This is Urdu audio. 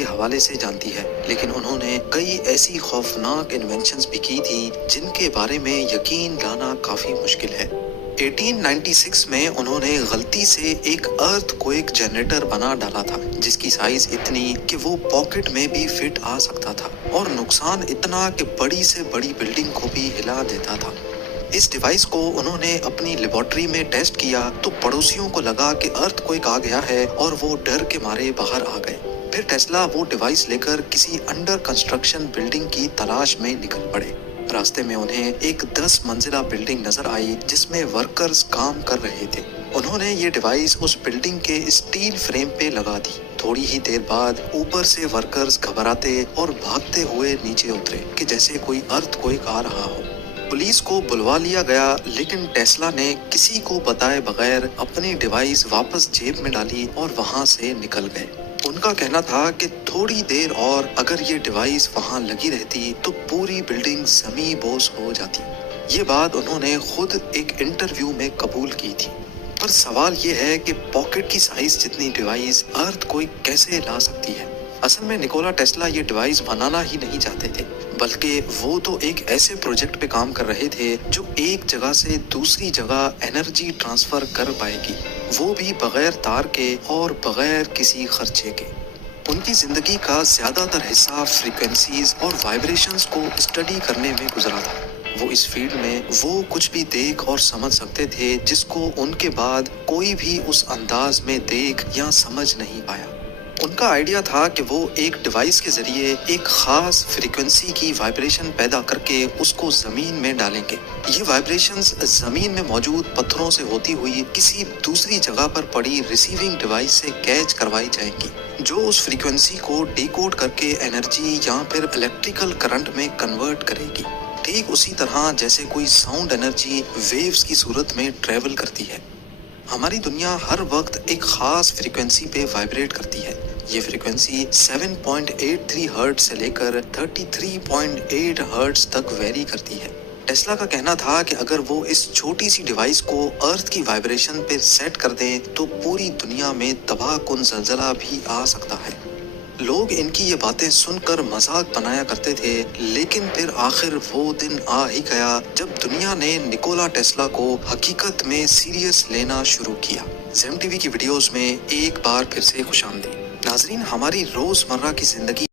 کے حوالے سے جانتی ہے، لیکن انہوں نے کئی ایسی خوفناک انوینشنز بھی کی تھی جن کے بارے میں یقین لانا کافی مشکل ہے۔ 1896 میں انہوں نے غلطی سے ایک ارتھ کوئک جنریٹر بنا ڈالا تھا جس کی سائز اتنی کہ وہ پاکٹ میں بھی فٹ آ سکتا تھا اور نقصان اتنا کہ بڑی سے بڑی بلڈنگ کو بھی ہلا دیتا تھا۔ اس ڈیوائس کو انہوں نے اپنی لیبارٹری میں ٹیسٹ کیا تو پڑوسیوں کو لگا کہ ارتھ کوئک آ گیا ہے اور وہ ڈر کے مارے باہر آ گئے۔ پھر ٹیسلا وہ ڈیوائس لے کر کسی انڈر کنسٹرکشن بلڈنگ کی تلاش میں نکل پڑے۔ راستے میں انہیں ایک 10 منزلہ بلڈنگ نظر آئی جس میں ورکرز کام کر رہے تھے۔ انہوں نے یہ ڈیوائس اس بلڈنگ کے اسٹیل فریم پہ لگا دی۔ تھوڑی ہی دیر بعد اوپر سے ورکرز گھبراتے اور بھاگتے ہوئے نیچے اترے کہ جیسے کوئی ارتھ کوئک آ رہا ہو۔ پولیس کو بلوا لیا گیا، لیکن ٹیسلا نے کسی کو بتائے بغیر اپنی ڈیوائس واپس جیب میں ڈالی اور وہاں سے نکل گئے۔ ان کا کہنا تھا کہ تھوڑی دیر اور اگر یہ ڈیوائس وہاں لگی رہتی تو پوری بلڈنگ زمیں بوس ہو جاتی۔ یہ بات انہوں نے خود ایک انٹرویو میں قبول کی تھی۔ پر سوال یہ ہے کہ پاکٹ کی سائز جتنی ڈیوائس ارتھ کوئی کیسے لا سکتی ہے؟ اصل میں نکولا ٹیسلا یہ ڈیوائس بنانا ہی نہیں چاہتے تھے، بلکہ وہ تو ایک ایسے پروجیکٹ پہ کام کر رہے تھے جو ایک جگہ سے دوسری جگہ انرجی ٹرانسفر کر پائے گی، وہ بھی بغیر تار کے اور بغیر کسی خرچے کے۔ ان کی زندگی کا زیادہ تر حصہ فریکوینسیز اور وائبریشنز کو اسٹڈی کرنے میں گزرا تھا۔ وہ اس فیلڈ میں وہ کچھ بھی دیکھ اور سمجھ سکتے تھے جس کو ان کے بعد کوئی بھی اس انداز میں دیکھ یا سمجھ نہیں پایا۔ ان کا آئیڈیا تھا کہ وہ ایک ڈیوائس کے ذریعے ایک خاص فریکوینسی کی وائبریشن پیدا کر کے اس کو زمین میں ڈالیں گے۔ یہ وائبریشنز زمین میں موجود پتھروں سے ہوتی ہوئی کسی دوسری جگہ پر پڑی ریسیونگ ڈیوائس سے کیچ کروائی جائیں گی، جو اس فریکوینسی کو ڈیکوڈ کر کے انرجی یا پھر الیکٹریکل کرنٹ میں کنورٹ کرے گی، ٹھیک اسی طرح جیسے کوئی ساؤنڈ انرجی ویوز کی صورت میں ٹریول کرتی ہے۔ ہماری دنیا ہر وقت ایک خاص فریکوینسی پہ وائبریٹ کرتی ہے۔ یہ فریکوینسی 7.83 ہرٹز سے لے کر 33.8 ہرٹز تک ویری کرتی ہے۔ ٹیسلا کا کہنا تھا کہ اگر وہ اس چھوٹی سی ڈیوائس کو ارتھ کی وائبریشن پہ سیٹ کر دیں تو پوری دنیا میں تباہ کن زلزلہ بھی آ سکتا ہے۔ لوگ ان کی یہ باتیں سن کر مذاق بنایا کرتے تھے، لیکن پھر آخر وہ دن آ ہی گیا جب دنیا نے نکولا ٹیسلا کو حقیقت میں سیریس لینا شروع کیا۔ زیم ٹی وی کی ویڈیوز میں ایک بار پھر سے خوش آمدید۔ ناظرین، ہماری روزمرہ کی زندگی